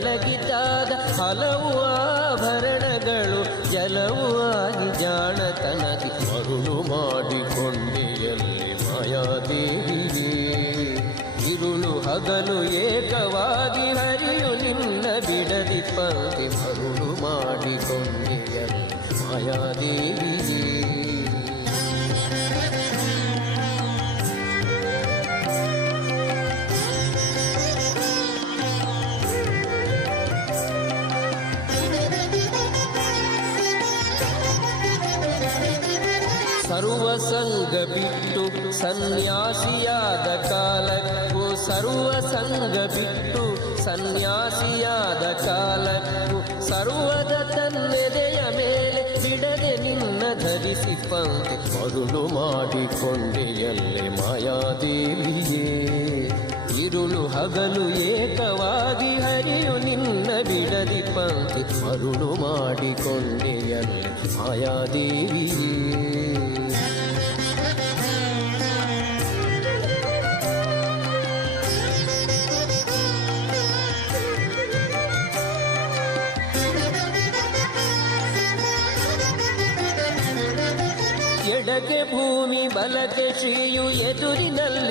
ಮಲಗಿದಾಗ ಹಲವು ಆಭರಣಗಳು ಜಲವು ಆಗಿ ಜಾಣತನದಿ ಮರುಳು ಮಾಡಿಕೊಂಡೆಯಲ್ಲಿ ಮಾಯಾದೇವಿಯೇ. ಇರುಳು ಹಗಲು ಏಕವಾಗಿ ಹರಿಯು ನಿನ್ನ ಬಿಡದಿ ಪಂಕ್ತಿ ಮರುಳು ಮಾಡಿಕೊಂಡೆಯಲ್ಲಿ ಮಾಯಾದೇವಿಯೇ. ಸರ್ವಸಂಗ ಬಿಟ್ಟು ಸನ್ಯಾಸಿಯಾದ ಕಾಲಕ್ಕೂ ಸರ್ವಸಂಗ ಬಿಟ್ಟು ಸನ್ಯಾಸಿಯಾದ ಕಾಲಕ್ಕೂ ಸರ್ವದ ತನ್ನೆದೆಯ ಮೇಲೆ ಬಿಡದೆ ನಿನ್ನ ಧರಿಸಿ ಪಂಕ್ತಿ ಮರುಳು ಮಾಡಿಕೊಂಡೆಯಲ್ಲೇ ಮಾಯಾದೇವಿಯೇ. ಇರುಳು ಹಗಲು ಏಕವಾಗಿ ಹರಿಯು ನಿನ್ನ ಬಿಡದಿ ಪಂಕ್ತಿ ಮರುಳು ಮಾಡಿಕೊಂಡೆಯಲ್ಲೇ ಮಾಯಾದೇವಿಯೇ. ಎಡಕ್ಕೆ ಭೂಮಿ ಬಲಕ್ಕೆ ಶ್ರೀಯು ಎದುರಿನಲ್ಲಿ